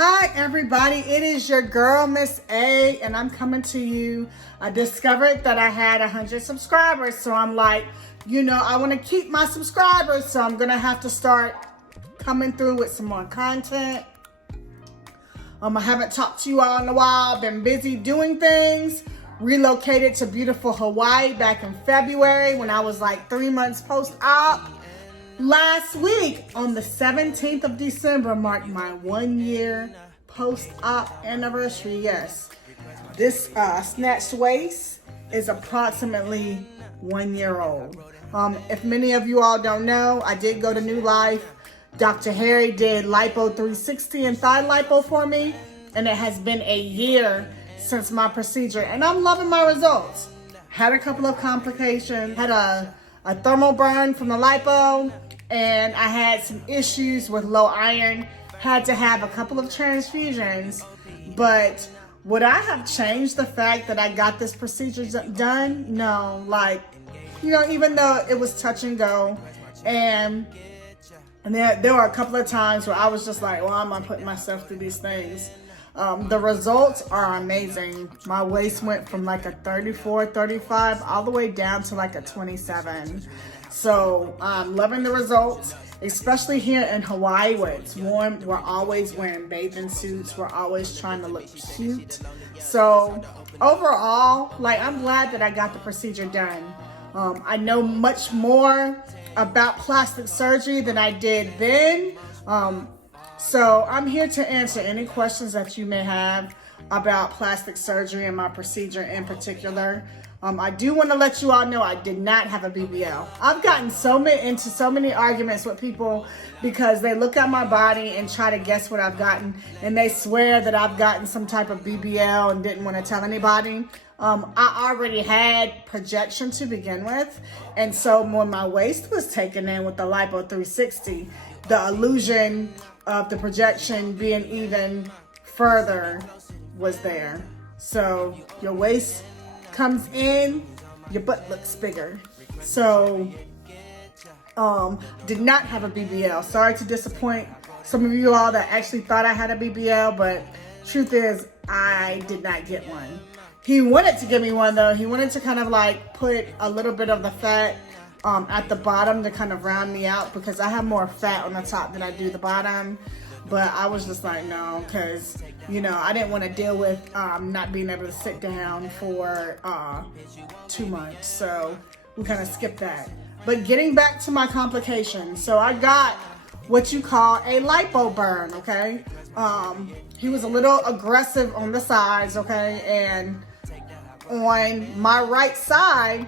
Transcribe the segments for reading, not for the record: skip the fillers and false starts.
Hi everybody, it is your girl Miss A and I'm coming to you. I discovered that I had 100 subscribers, so I'm like, I want to keep my subscribers, so I'm gonna have to start coming through with some more content. I haven't talked to you all in a while. I've been busy doing things. Relocated to beautiful Hawaii back in February when I was like 3 months post-op. Last week, on the 17th of December, marked my 1 year post-op anniversary. Yes, this snatched waist is approximately 1 year old. If many of you all don't know, I did go to New Life. Dr. Harry did Lipo 360 and thigh lipo for me, and it has been a year since my procedure, and I'm loving my results. Had a couple of complications, had a thermal burn from the lipo, and I had some issues with low iron, had to have a couple of transfusions. But would I have changed the fact that I got this procedure done? No, even though it was touch and go, and there were a couple of times where I was just like, why am I putting myself through these things? The results are amazing. My waist went from like a 34, 35 all the way down to like a 27. So I'm loving the results, especially here in Hawaii where it's warm. We're always wearing bathing suits. We're always trying to look cute. So overall, I'm glad that I got the procedure done. I know much more about plastic surgery than I did then. So I'm here to answer any questions that you may have about plastic surgery and my procedure in particular. I do want to let you all know I did not have a BBL. I've gotten into so many arguments with people because they look at my body and try to guess what I've gotten, and they swear that I've gotten some type of BBL and didn't want to tell anybody. I already had projection to begin with, and so when my waist was taken in with the Lipo 360, the illusion of the projection being even further was there. So your waist comes in, your butt looks bigger. So did not have a BBL. Sorry to disappoint some of you all that actually thought I had a BBL, but truth is I did not get one. He wanted to give me one though. He wanted to kind of put a little bit of the fat at the bottom to kind of round me out, because I have more fat on the top than I do the bottom. But I was just like, no, because, I didn't want to deal with not being able to sit down for 2 months. So we kind of skipped that. But getting back to my complications. So I got what you call a lipo burn, okay? He was a little aggressive on the sides, okay? And on my right side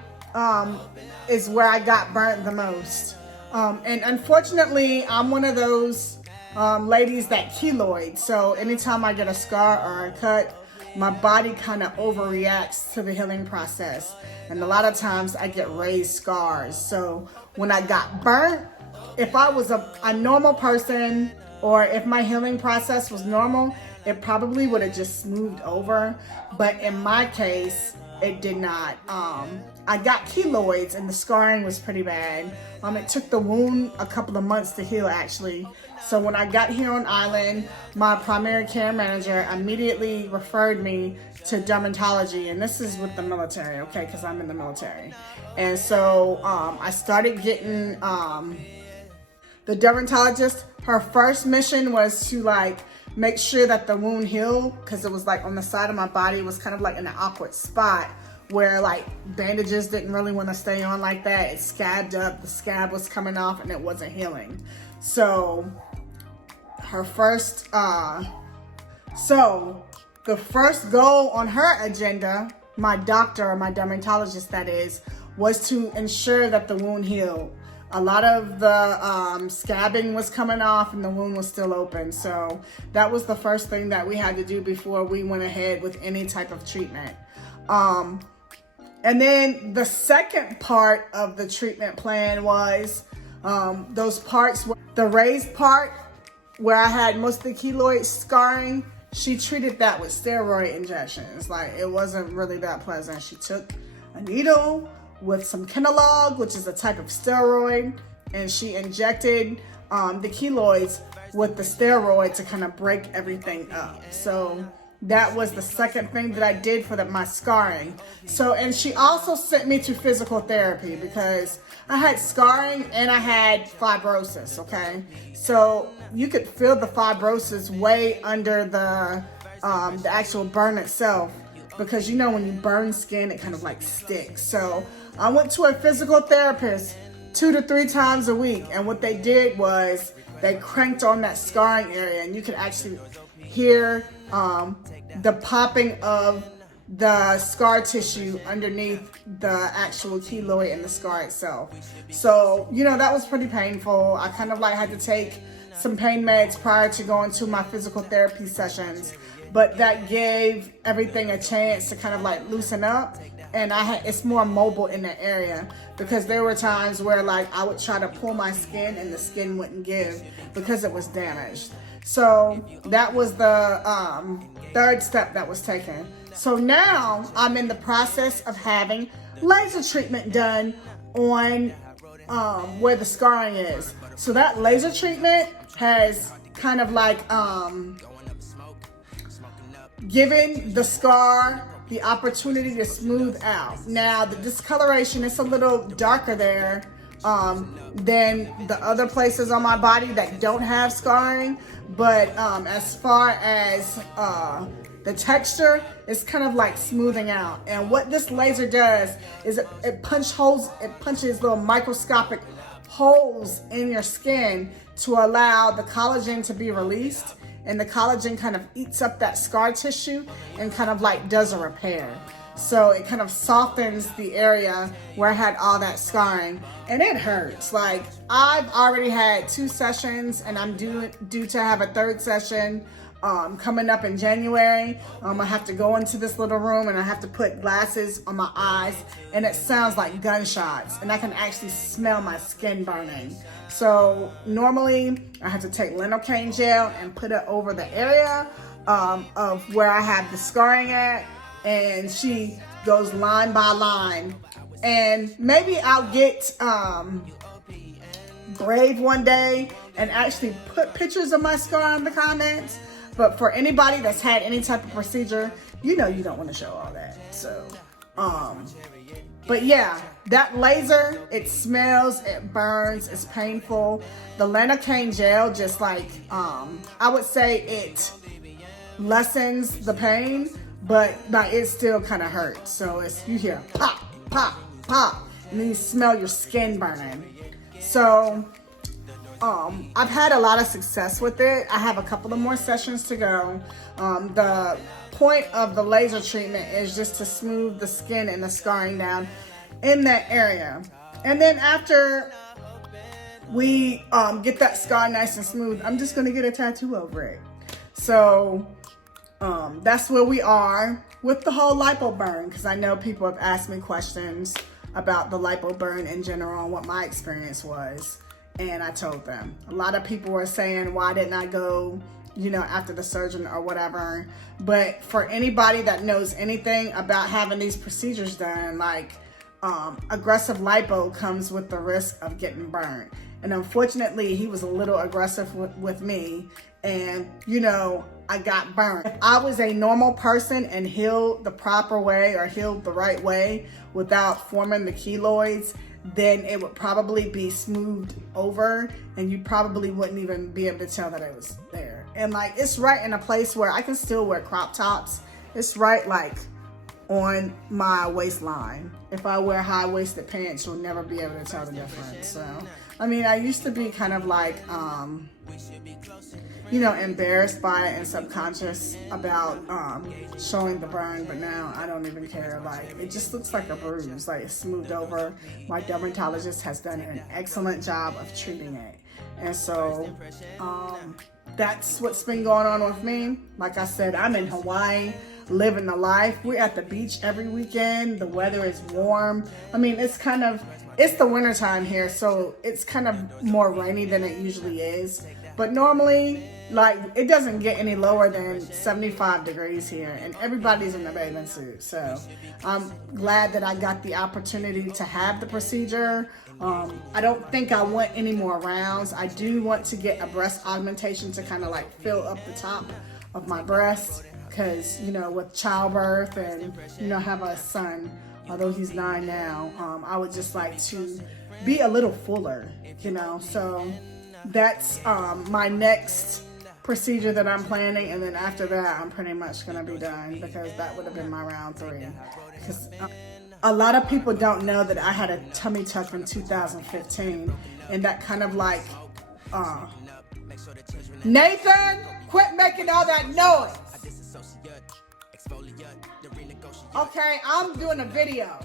is where I got burnt the most. And unfortunately, I'm one of those ladies that keloid. So anytime I get a scar or a cut, my body kind of overreacts to the healing process. And a lot of times I get raised scars. So when I got burnt, if I was a normal person, or if my healing process was normal, it probably would have just smoothed over. But in my case, it did not. I got keloids and the scarring was pretty bad. It took the wound a couple of months to heal, actually. So when I got here on island, my primary care manager immediately referred me to dermatology, and this is with the military, okay, because I'm in the military. And so I started getting the dermatologist. Her first mission was to make sure that the wound healed, because it was on the side of my body. It was kind of in an awkward spot where bandages didn't really want to stay on like that. It scabbed up, the scab was coming off, and it wasn't healing. So her first, the first goal on her agenda, my doctor, or my dermatologist that is, was to ensure that the wound healed. A lot of the scabbing was coming off and the wound was still open. So that was the first thing that we had to do before we went ahead with any type of treatment. And then the second part of the treatment plan was those parts, the raised part where I had most of the keloid scarring. She treated that with steroid injections. It wasn't really that pleasant. She took a needle with some Kenalog, which is a type of steroid, and she injected the keloids with the steroid to kind of break everything up. So that was the second thing that I did for my scarring. So, and she also sent me to physical therapy because I had scarring and I had fibrosis, okay? So you could feel the fibrosis way under the actual burn itself, because you know when you burn skin, it kind of like sticks. So I went to a physical therapist 2 to 3 times a week, and what they did was they cranked on that scarring area, and you could actually hear the popping of the scar tissue underneath the actual keloid and the scar itself. So, you know, that was pretty painful. I kind of like had to take some pain meds prior to going to my physical therapy sessions, but that gave everything a chance to kind of like loosen up, and it's more mobile in the area, because there were times where like I would try to pull my skin and the skin wouldn't give because it was damaged. So that was the third step that was taken. So now I'm in the process of having laser treatment done on where the scarring is. So that laser treatment has kind of like given the scar the opportunity to smooth out. Now the discoloration is a little darker there than the other places on my body that don't have scarring, but as far as the texture, it's kind of like smoothing out. And what this laser does is it punches little microscopic holes in your skin to allow the collagen to be released, and the collagen kind of eats up that scar tissue and kind of like does a repair. So it kind of softens the area where I had all that scarring, and it hurts. Like, I've already had 2 sessions, and I'm due to have a 3rd session coming up in January. I have to go into this little room and I have to put glasses on my eyes, and it sounds like gunshots, and I can actually smell my skin burning. So normally I have to take lidocaine gel and put it over the area of where I have the scarring at, and she goes line by line. And maybe I'll get brave one day and actually put pictures of my scar in the comments. But for anybody that's had any type of procedure, you know you don't want to show all that. So, but yeah, that laser, it smells, it burns, it's painful. The lidocaine gel just like, I would say it lessens the pain, but like it still kind of hurts. So it's, you hear pop, pop, pop, and then you smell your skin burning. So, I've had a lot of success with it. I have a couple of more sessions to go. The point of the laser treatment is just to smooth the skin and the scarring down in that area. And then after we get that scar nice and smooth, I'm just gonna get a tattoo over it. So that's where we are with the whole lipo burn, because I know people have asked me questions about the lipo burn in general and what my experience was. And I told them. A lot of people were saying, why didn't I go, you know, after the surgeon or whatever. But for anybody that knows anything about having these procedures done, like aggressive lipo comes with the risk of getting burnt. And unfortunately, he was a little aggressive with me. And, you know, I got burnt. If I was a normal person and healed the proper way or healed the right way without forming the keloids, then it would probably be smoothed over and you probably wouldn't even be able to tell that it was there. And like, it's right in a place where I can still wear crop tops. It's right like on my waistline. If I wear high-waisted pants, you'll never be able to tell the difference. So, I mean, I used to be kind of like, you know, embarrassed by it and subconscious about showing the burn, but now I don't even care. Like, it just looks like a bruise, like it's smoothed over. My dermatologist has done an excellent job of treating it. And so that's what's been going on with me. Like I said, I'm in Hawaii, living the life. We're at the beach every weekend. The weather is warm. I mean, it's the winter time here, so it's kind of more rainy than it usually is. But normally, like, it doesn't get any lower than 75 degrees here, and everybody's in a bathing suit. So I'm glad that I got the opportunity to have the procedure. I don't think I want any more rounds. I do want to get a breast augmentation to kind of like fill up the top of my breast, because, you know, with childbirth and, you know, have a son, although he's 9 now, I would just like to be a little fuller, you know. So that's my next procedure that I'm planning, and then after that I'm pretty much gonna be done, because that would have been my round 3. Because a lot of people don't know that I had a tummy tuck in 2015, and that kind of like Nathan, quit making all that noise. Okay, I'm doing a video.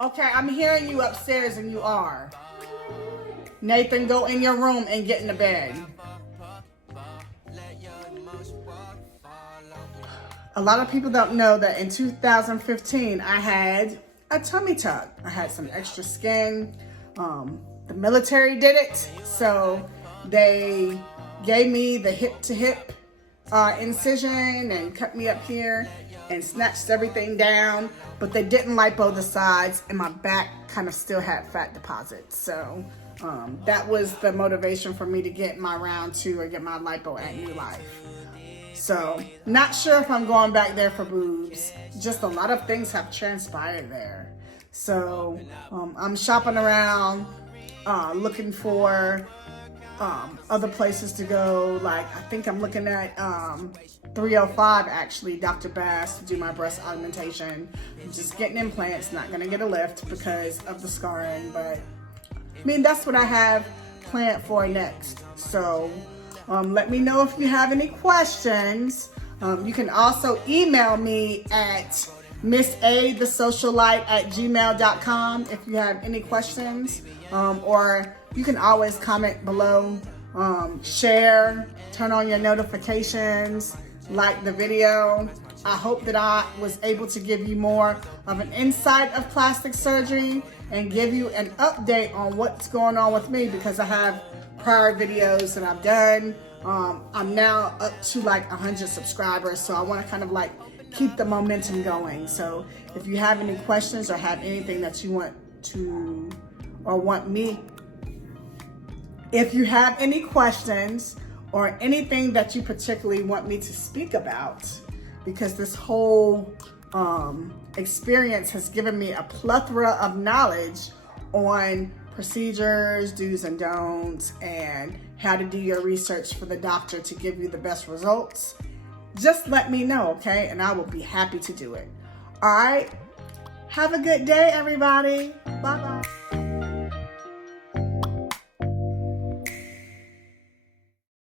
Okay, I'm hearing you upstairs, and you are. Nathan, go in your room and get in the bed. A lot of people don't know that in 2015, I had a tummy tuck. I had some extra skin. The military did it, so they gave me the hip-to-hip incision and cut me up here and snatched everything down, but they didn't lipo the sides, and my back kind of still had fat deposits. So that was the motivation for me to get my round 2 or get my lipo at New Life. So not sure if I'm going back there for boobs. Just a lot of things have transpired there. So I'm shopping around, looking for other places to go. Like, I think I'm looking at 305 actually, Dr. Bass, to do my breast augmentation. I'm just getting implants, not gonna get a lift because of the scarring, but I mean, that's what I have planned for next. So let me know if you have any questions. You can also email me at missAthesocialite@gmail.com if you have any questions, or you can always comment below, share, turn on your notifications, like the video. I hope that I was able to give you more of an insight of plastic surgery and give you an update on what's going on with me, because I have prior videos that I've done. I'm now up to like 100 subscribers, so I want to kind of like keep the momentum going. So if you have any questions or have anything that you want to, or want me, if you have any questions or anything that you particularly want me to speak about, because this whole experience has given me a plethora of knowledge on procedures, do's and don'ts, and how to do your research for the doctor to give you the best results, just let me know, okay? And I will be happy to do it. All right, have a good day, everybody. Bye-bye.